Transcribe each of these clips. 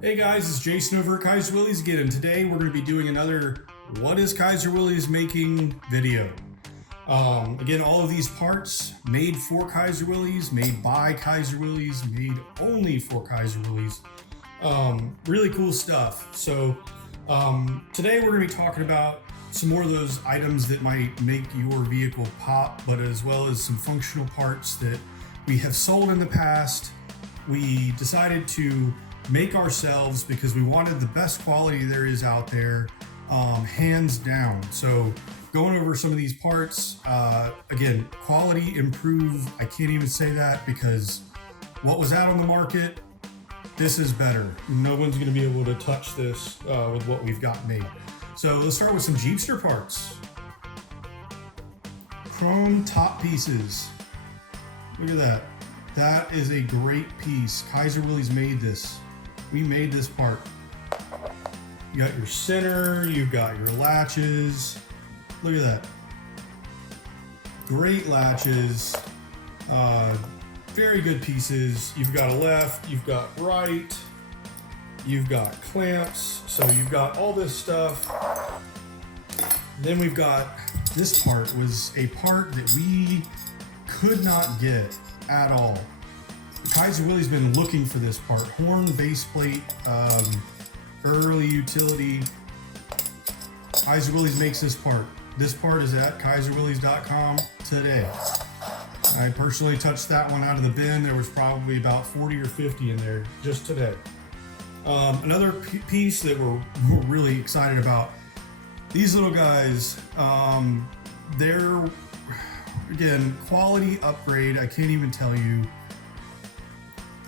Hey guys, it's Jason over at Kaiser Willys again, and today we're going to be doing another What is Kaiser Willys Making video. Again, all of these parts made for Kaiser Willys, made by Kaiser Willys, made only for Kaiser Willys. Really cool stuff. So today we're going to be talking about some more of those items that might make your vehicle pop, but as well as some functional parts that we have sold in the past. We decided to make ourselves because we wanted the best quality there is out there, hands down. So going over some of these parts, again, quality improve. I can't even say that because what was out on the market, this is better. No one's going to be able to touch this with what we've got made. So let's start with some Jeepster parts. Chrome top pieces. Look at that. That is a great piece. Kaiser Willys made this. We made this part. You got your center, you've got your latches. Look at that. Great latches. Very good pieces. You've got a left, you've got right, you've got clamps. So you've got all this stuff. Then we've got this part was a part that we could not get at all. Kaiser Willys been looking for this part. Horn base plate, early utility. Kaiser Willys makes this part. This part is at kaiserwillys.com today. I personally touched that one out of the bin. There was probably about 40 or 50 in there just today. Another piece that we're really excited about. These little guys, they're, again, quality upgrade. I can't even tell you.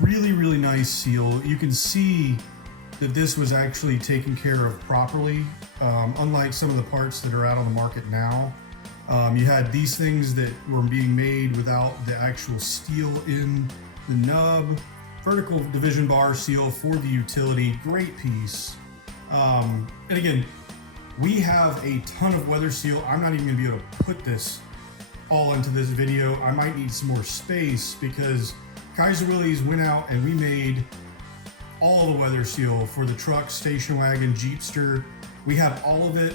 Really, really nice seal. You can see that this was actually taken care of properly. Unlike some of the parts that are out on the market now. You had these things that were being made without the actual steel in the nub. Vertical division bar seal for the utility, great piece. And again, we have a ton of weather seal. I'm not even gonna be able to put this all into this video. I might need some more space because Kaiser Willys went out and we made all the weather seal for the truck, station wagon, Jeepster. We have all of it.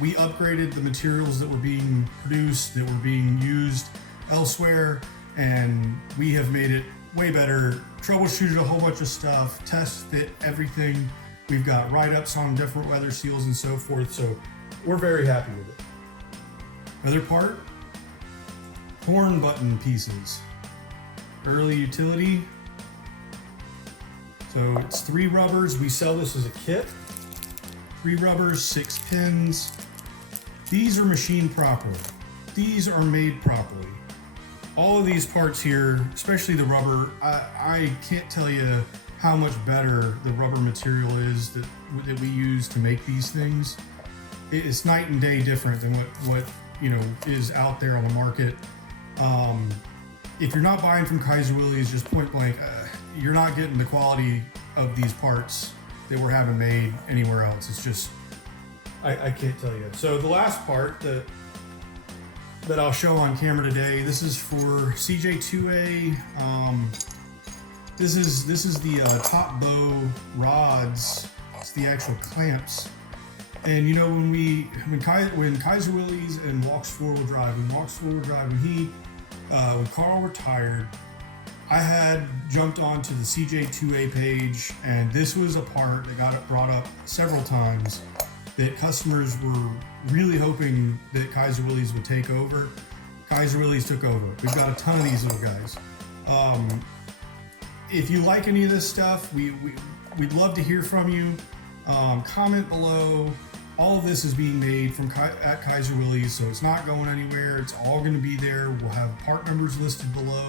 We upgraded the materials that were being produced, that were being used elsewhere, and we have made it way better. Troubleshooted a whole bunch of stuff, test fit everything. We've got write-ups on different weather seals and so forth, so we're very happy with it. Another part, horn button pieces. Early utility. So it's 3 rubbers. We sell this as a kit. 3 rubbers, 6 pins. These are machined properly. These are made properly. All of these parts here, especially the rubber, I can't tell you how much better the rubber material is that we use to make these things. It's night and day different than what you know is out there on the market. If you're not buying from Kaiser Willys, just point blank, you're not getting the quality of these parts that we're having made anywhere else. It's just, I can't tell you. So the last part that I'll show on camera today, this is for CJ2A. This is the top bow rods. It's the actual clamps. And you know when Kaiser Willys and Walks Four-Wheel Drive, when Carl retired, I had jumped onto the CJ2A page, and this was a part that got brought up several times that customers were really hoping that Kaiser Willys would take over. Kaiser Willys took over. We've got a ton of these little guys. If you like any of this stuff, we'd love to hear from you. Comment below. All of this is being made at Kaiser Willys, so it's not going anywhere. It's all going to be there. We'll have part numbers listed below.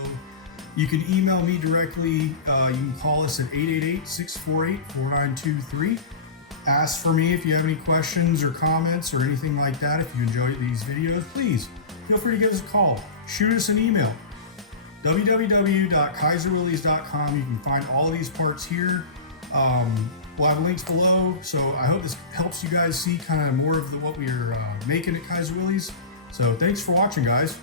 You can email me directly. You can call us at 888-648-4923. Ask for me if you have any questions or comments or anything like that. If you enjoy these videos, please feel free to give us a call. Shoot us an email. www.kaiserwillys.com. You can find all of these parts here. We'll have links below, so I hope this helps you guys see kind of more of what we are making at Kaiser Willys. So thanks for watching, guys.